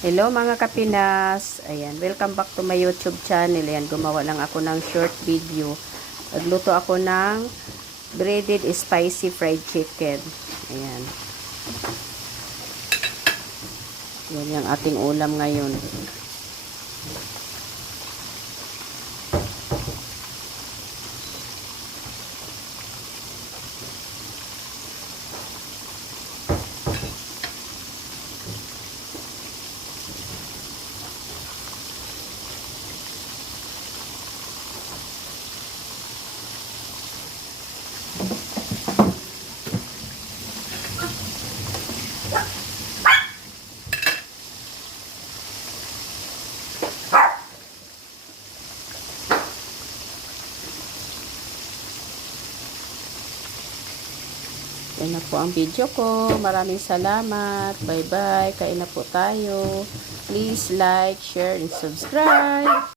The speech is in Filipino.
Hello mga kapinas. Ayan, welcome back to my YouTube channel. Ayan, gumawa lang ako ng short video. Nagluto ako ng breaded spicy fried chicken. Ayan. Yan yung ating ulam ngayon. Yan na po ang video ko. Maraming salamat. Bye-bye. Kain na po tayo. Please like, share, and subscribe.